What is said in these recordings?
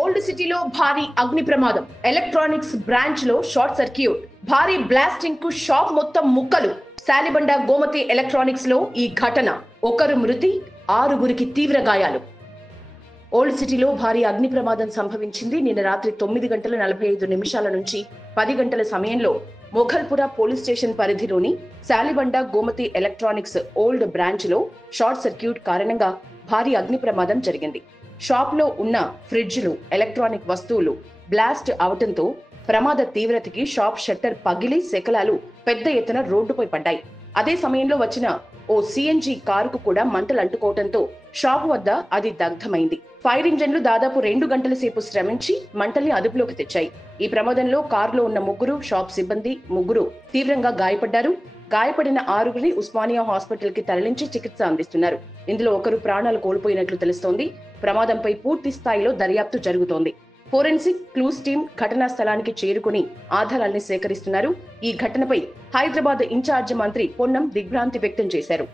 Old సిటీలో భారీ అగ్ని ప్రమాదం. ఎలక్ట్రానిక్స్ బ్రాంచ్ లో షార్ట్ సర్క్యూట్. భారీ బ్లాస్టింగ్ కు షాప్ మొత్తం ముక్కలు. సాలిబండ గోమతి ఎలక్ట్రానిక్స్ లో ఈ ఘటన. ఒకరు మృతి, 6గురికి తీవ్ర గాయాలు. ఓల్డ్ సిటీలో భారీ అగ్ని ప్రమాదం సంభవించింది. నిన్న రాత్రి 9:45 నుంచి 10 గంటల సమయంలో మొఘల్పుర పోలీస్ స్టేషన్ పరిధిలోని సాలిబండ గోమతి ఎలక్ట్రానిక్స్ ఓల్డ్ బ్రాంచ్ లో షార్ట్ సర్క్యూట్ కారణంగా భారీ అగ్ని ప్రమాదం జరిగింది. షాప్ లో ఉన్న ఫ్రిడ్జ్లు, ఎలక్ట్రానిక్ వస్తువులు బ్లాస్ట్ అవటంతో ప్రమాద తీవ్రతకి షాప్ షట్టర్ పగిలి శకలాలు పెద్ద ఎత్తున రోడ్డుపై పడ్డాయి. అదే సమయంలో వచ్చిన ఓ సిఎన్జి కారుకు కూడా మంటలు అంటుకోవడంతో షాపు వద్ద అది దగ్ధమైంది. ఫైర్ ఇంజన్లు దాదాపు 2 గంటల సేపు శ్రమించి మంటల్ని అదుపులోకి తెచ్చాయి. ఈ ప్రమాదంలో కారులో ఉన్న 3 షాప్ సిబ్బంది 3 తీవ్రంగా గాయపడ్డారు. గాయపడిన 6గురిని ఉస్మానియా హాస్పిటల్ కి తరలించి చికిత్స అందిస్తున్నారు. ఇందులో ఒకరు ప్రాణాలు కోల్పోయినట్లు తెలుస్తోంది. ప్రమాదంపై పూర్తి స్థాయిలో దర్యాప్తు జరుగుతోంది. ఫోరెన్సిక్ క్లూస్ టీం ఘటనా స్థలానికి చేరుకుని ఆధారాల్ని సేకరిస్తున్నారు. ఈ ఘటనపై హైదరాబాద్ ఇన్ఛార్జ్ మంత్రి పొన్నం దిగ్భ్రాంతి వ్యక్తం చేశారు.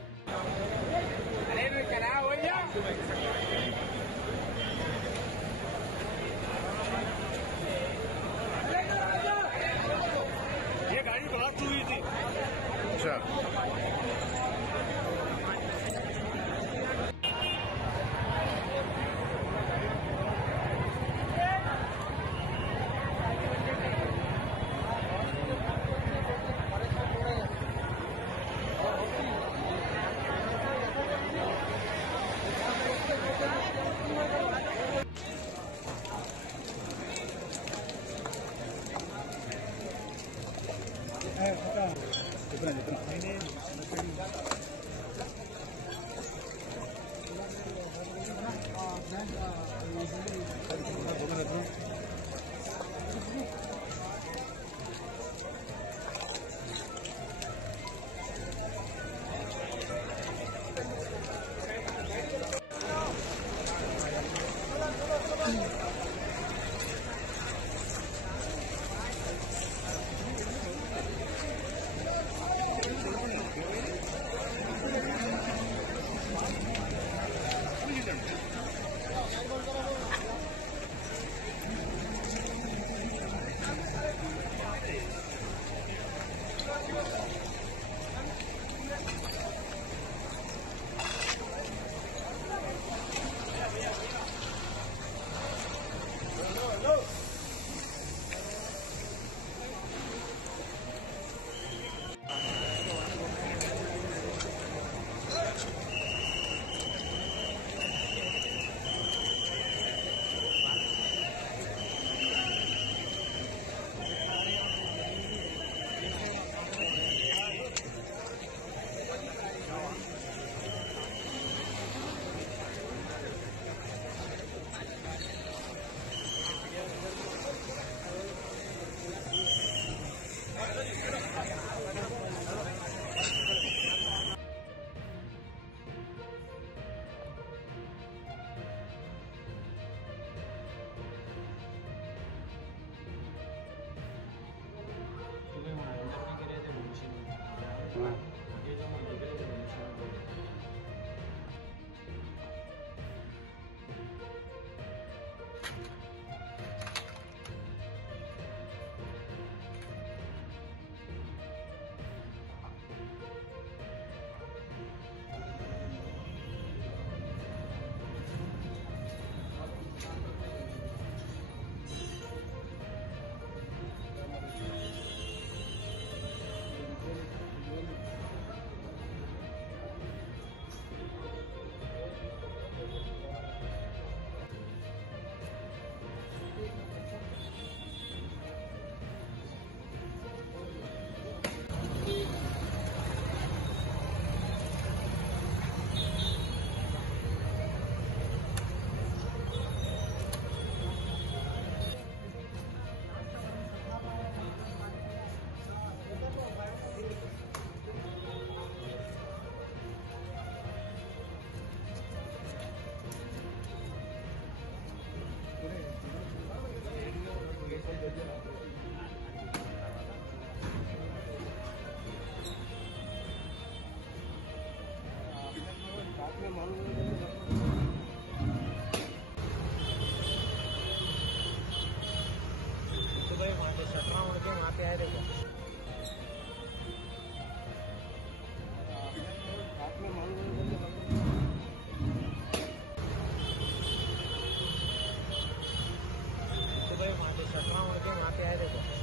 సైడ్